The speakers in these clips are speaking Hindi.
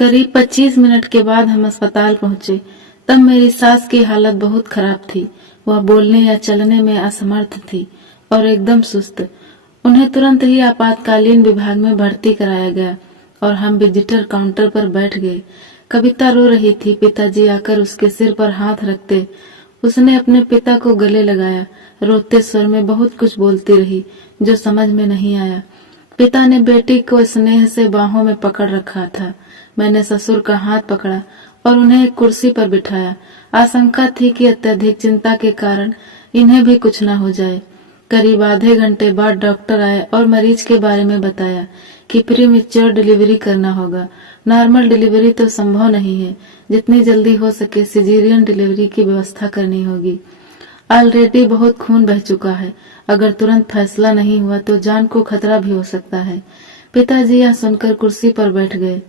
करीब 25 मिनट के बाद हम अस्पताल पहुंचे। तब मेरी सास की हालत बहुत खराब थी। वह बोलने या चलने में असमर्थ थी और एकदम सुस्त। उन्हें तुरंत ही आपातकालीन विभाग में भर्ती कराया गया और हम विजिटर काउंटर पर बैठ गए। कविता रो रही थी। पिताजी आकर उसके सिर पर हाथ रखते उसने अपने पिता को गले लगाया। रोते स्वर में बहुत कुछ बोलती रही जो समझ में नहीं आया। पिता ने बेटी को स्नेह से बाहों में पकड़ रखा था। मैंने ससुर का हाथ पकड़ा और उन्हें एक कुर्सी पर बिठाया। आशंका थी कि अत्यधिक चिंता के कारण इन्हें भी कुछ न हो जाए। करीब आधे घंटे बाद डॉक्टर आए और मरीज के बारे में बताया कि प्रीमेच्योर डिलीवरी करना होगा। नॉर्मल डिलीवरी तो संभव नहीं है। जितनी जल्दी हो सके सिजेरियन डिलीवरी की व्यवस्था करनी होगी। ऑलरेडी बहुत खून बह चुका है। अगर तुरंत फैसला नहीं हुआ तो जान को खतरा भी हो सकता है। पिताजी यह सुनकर कुर्सी पर बैठ गए,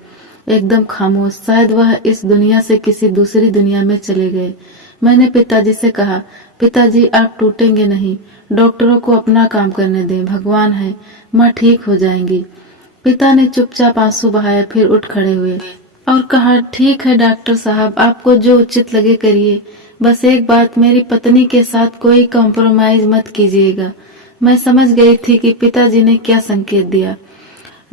एकदम खामोश। शायद वह इस दुनिया से किसी दूसरी दुनिया में चले गए। मैंने पिताजी से कहा, पिताजी आप टूटेंगे नहीं। डॉक्टरों को अपना काम करने दें। भगवान है, माँ ठीक हो जाएंगी। पिता ने चुपचाप आंसू बहाए, फिर उठ खड़े हुए और कहा, ठीक है डॉक्टर साहब, आपको जो उचित लगे करिए। बस एक बात, मेरी पत्नी के साथ कोई कॉम्प्रोमाइज मत कीजिएगा। मैं समझ गई थी कि पिताजी ने क्या संकेत दिया।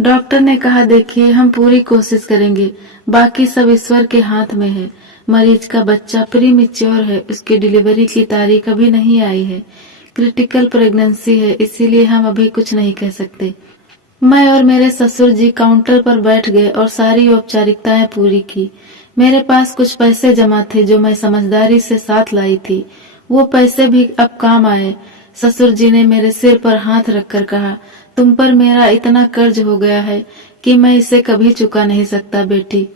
डॉक्टर ने कहा, देखिए हम पूरी कोशिश करेंगे, बाकी सब ईश्वर के हाथ में है। मरीज का बच्चा प्रीमेच्योर है, उसकी डिलीवरी की तारीख अभी नहीं आई है। क्रिटिकल प्रेगनेंसी है, इसीलिए हम अभी कुछ नहीं कह सकते। मैं और मेरे ससुर जी काउंटर पर बैठ गए और सारी औपचारिकताएं पूरी की। मेरे पास कुछ पैसे जमा थे जो मैं समझदारी से साथ लाई थी। वो पैसे भी अब काम आए। ससुर जी ने मेरे सिर पर हाथ रखकर कहा, तुम पर मेरा इतना कर्ज हो गया है कि मैं इसे कभी चुका नहीं सकता बेटी।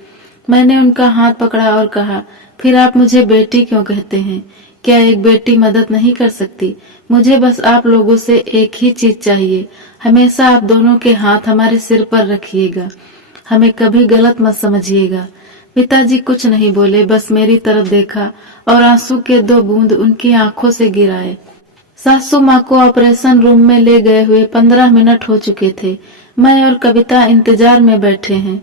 मैंने उनका हाथ पकड़ा और कहा, फिर आप मुझे बेटी क्यों कहते हैं? क्या एक बेटी मदद नहीं कर सकती? मुझे बस आप लोगों से एक ही चीज चाहिए, हमेशा आप दोनों के हाथ हमारे सिर पर रखिएगा। हमें कभी गलत मत समझिएगा। पिताजी कुछ नहीं बोले, बस मेरी तरफ देखा और आंसू के 2 बूंद उनकी आंखों से गिराए। सासू माँ को ऑपरेशन रूम में ले गए हुए 15 मिनट हो चुके थे। मैं और कविता इंतजार में बैठे हैं।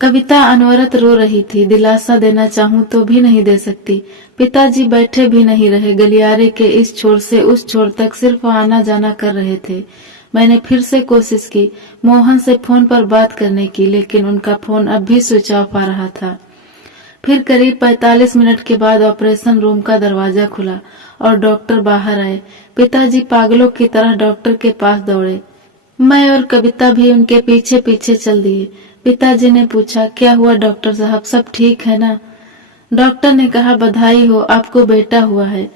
कविता अनवरत रो रही थी। दिलासा देना चाहूं तो भी नहीं दे सकती। पिताजी बैठे भी नहीं रहे, गलियारे के इस छोर से उस छोर तक सिर्फ आना जाना कर रहे थे। मैंने फिर से कोशिश की मोहन से फोन पर बात करने की, लेकिन उनका फोन अब भी स्विच ऑफ आ रहा था। फिर करीब 45 मिनट के बाद ऑपरेशन रूम का दरवाजा खुला और डॉक्टर बाहर आए। पिताजी पागलों की तरह डॉक्टर के पास दौड़े। मैं और कविता भी उनके पीछे पीछे चल दिए। पिताजी ने पूछा, क्या हुआ डॉक्टर साहब, सब ठीक है ना? डॉक्टर ने कहा, बधाई हो, आपको बेटा हुआ है।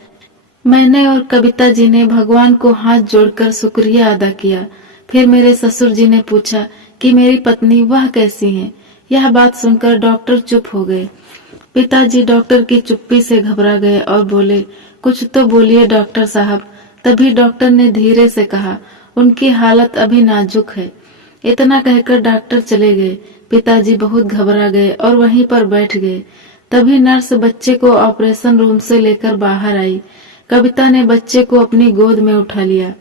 मैंने और कविता जी ने भगवान को हाथ जोड़कर शुक्रिया अदा किया। फिर मेरे ससुर जी ने पूछा कि मेरी पत्नी वह कैसी हैं? यह बात सुनकर डॉक्टर चुप हो गए। पिताजी डॉक्टर की चुप्पी से घबरा गए और बोले, कुछ तो बोलिए डॉक्टर साहब। तभी डॉक्टर ने धीरे से कहा, उनकी हालत अभी नाजुक है। इतना कहकर डॉक्टर चले गए। पिताजी बहुत घबरा गए और वहीं पर बैठ गए। तभी नर्स बच्चे को ऑपरेशन रूम से लेकर बाहर आई। कविता ने बच्चे को अपनी गोद में उठा लिया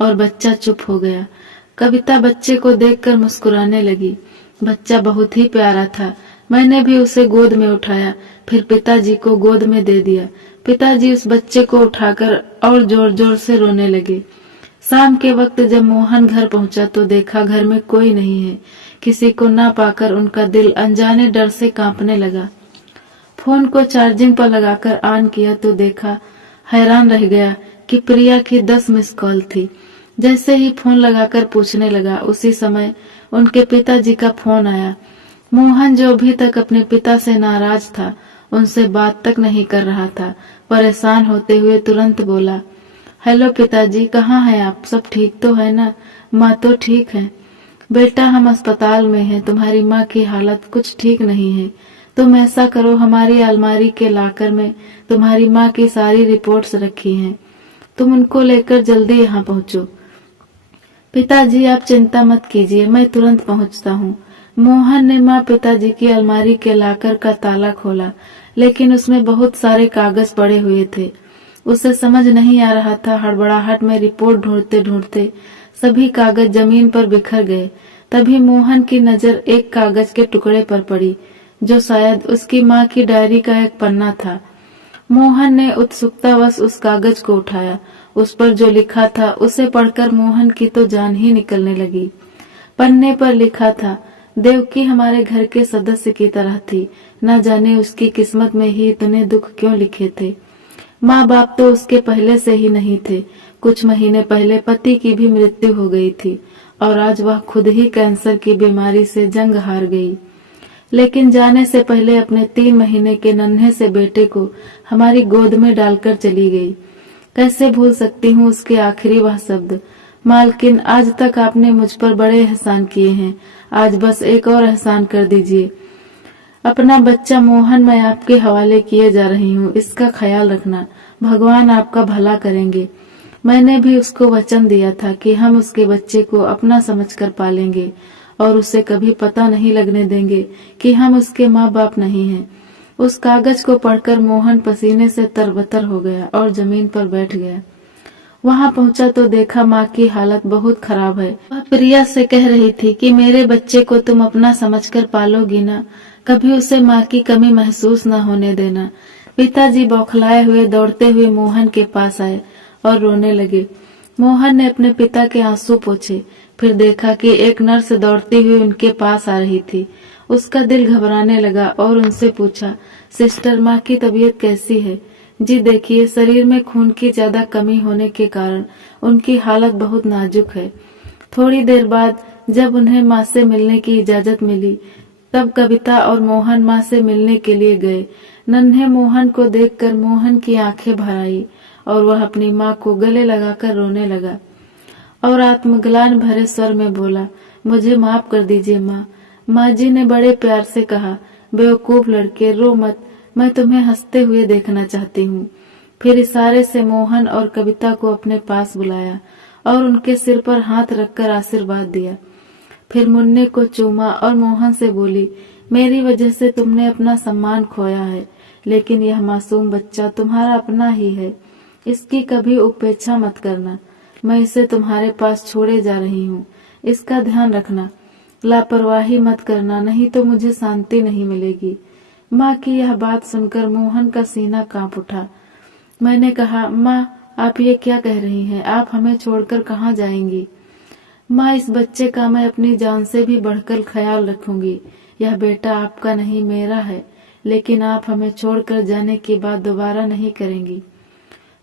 और बच्चा चुप हो गया। कविता बच्चे को देखकर मुस्कुराने लगी। बच्चा बहुत ही प्यारा था। मैंने भी उसे गोद में उठाया, फिर पिताजी को गोद में दे दिया। पिताजी उस बच्चे को उठाकर और जोर जोर से रोने लगे। शाम के वक्त जब मोहन घर पहुंचा तो देखा घर में कोई नहीं है। किसी को ना पाकर उनका दिल अनजाने डर से कांपने लगा। फोन को चार्जिंग पर लगाकर ऑन किया तो देखा, हैरान रह गया कि प्रिया की 10 मिस कॉल थी। जैसे ही फोन लगाकर पूछने लगा, उसी समय उनके पिताजी का फोन आया। मोहन जो अभी तक अपने पिता से नाराज था, उनसे बात तक नहीं कर रहा था, परेशान होते हुए तुरंत बोला, हेलो पिताजी, कहाँ हैं आप? सब ठीक तो है ना? माँ तो ठीक है। बेटा, हम अस्पताल में हैं। तुम्हारी माँ की हालत कुछ ठीक नहीं है। तुम ऐसा करो, हमारी अलमारी के लॉकर में तुम्हारी माँ की सारी रिपोर्ट्स रखी हैं। तुम उनको लेकर जल्दी यहाँ पहुँचो। पिताजी आप चिंता मत कीजिए, मैं तुरंत पहुँचता हूँ। मोहन ने माँ पिताजी की अलमारी के लॉकर का ताला खोला, लेकिन उसमें बहुत सारे कागज पड़े हुए थे। उसे समझ नहीं आ रहा था। हड़बड़ाहट में रिपोर्ट ढूंढते ढूंढते सभी कागज जमीन पर बिखर गए। तभी मोहन की नजर एक कागज के टुकड़े पर पड़ी जो शायद उसकी माँ की डायरी का एक पन्ना था। मोहन ने उत्सुकतावश उस कागज को उठाया। उस पर जो लिखा था उसे पढ़कर मोहन की तो जान ही निकलने लगी। पन्ने पर लिखा था, देवकी हमारे घर के सदस्य की तरह थी, न जाने उसकी किस्मत में ही इतने दुख क्यों लिखे थे। माँ बाप तो उसके पहले से ही नहीं थे। कुछ महीने पहले पति की भी मृत्यु हो गई थी और आज वह खुद ही कैंसर की बीमारी से जंग हार गई। लेकिन जाने से पहले अपने 3 महीने के नन्हे से बेटे को हमारी गोद में डालकर चली गई। कैसे भूल सकती हूँ उसके आखिरी वह शब्द, मालकिन आज तक आपने मुझ पर बड़े एहसान किए हैं, आज बस एक और एहसान कर दीजिए। अपना बच्चा मोहन मैं आपके हवाले किए जा रही हूँ, इसका ख्याल रखना, भगवान आपका भला करेंगे। मैंने भी उसको वचन दिया था कि हम उसके बच्चे को अपना समझकर पालेंगे और उसे कभी पता नहीं लगने देंगे कि हम उसके माँ बाप नहीं हैं। उस कागज को पढ़कर मोहन पसीने से तरबतर हो गया और जमीन पर बैठ गया। वहां पहुंचा तो देखा माँ की हालत बहुत खराब है। वह प्रिया से कह रही थी कि मेरे बच्चे को तुम अपना समझकर पालोगी ना, कभी उसे माँ की कमी महसूस न होने देना। पिताजी बौखलाए हुए दौड़ते हुए मोहन के पास आए और रोने लगे। मोहन ने अपने पिता के आंसू पोंछे, फिर देखा कि एक नर्स दौड़ती हुई उनके पास आ रही थी। उसका दिल घबराने लगा और उनसे पूछा, सिस्टर, माँ की तबीयत कैसी है? जी देखिए, शरीर में खून की ज्यादा कमी होने के कारण उनकी हालत बहुत नाजुक है। थोड़ी देर बाद जब उन्हें माँ से मिलने की इजाजत मिली तब कविता और मोहन माँ से मिलने के लिए गए। नन्हे मोहन को देखकर मोहन की आंखें भर आई और वह अपनी माँ को गले लगाकर रोने लगा और आत्मग्लानि भरे स्वर में बोला, मुझे माफ कर दीजिए माँ। माँ जी ने बड़े प्यार से कहा, बेवकूफ लड़के, रो मत, मैं तुम्हें हंसते हुए देखना चाहती हूँ। फिर इशारे से मोहन और कविता को अपने पास बुलाया और उनके सिर पर हाथ रखकर आशीर्वाद दिया। फिर मुन्ने को चूमा और मोहन से बोली, मेरी वजह से तुमने अपना सम्मान खोया है, लेकिन यह मासूम बच्चा तुम्हारा अपना ही है, इसकी कभी उपेक्षा मत करना। मैं इसे तुम्हारे पास छोड़े जा रही हूँ, इसका ध्यान रखना, लापरवाही मत करना, नहीं तो मुझे शांति नहीं मिलेगी। माँ की यह बात सुनकर मोहन का सीना कांप उठा। मैंने कहा, माँ आप ये क्या कह रही हैं? आप हमें छोड़कर कहाँ जाएंगी? माँ, इस बच्चे का मैं अपनी जान से भी बढ़कर ख्याल रखूंगी। यह बेटा आपका नहीं मेरा है, लेकिन आप हमें छोड़कर जाने की बात दोबारा नहीं करेंगी।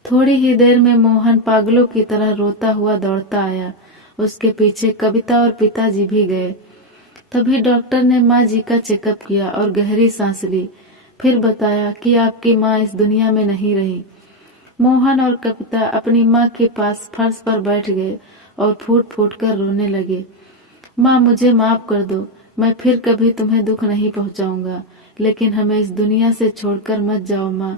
थोड़ी ही देर में मोहन पागलों की तरह रोता हुआ दौड़ता आया। उसके पीछे कविता और पिताजी भी गए। तभी डॉक्टर ने माँ जी का चेकअप किया और गहरी सांस ली। फिर बताया कि आपकी माँ इस दुनिया में नहीं रही। मोहन और कविता अपनी माँ के पास फर्श पर बैठ गए और फूट फूट कर रोने लगे। माँ, मुझे माफ कर दो, मैं फिर कभी तुम्हें दुख नहीं पहुंचाऊंगा, लेकिन हमें इस दुनिया से छोड़कर मत जाओ माँ।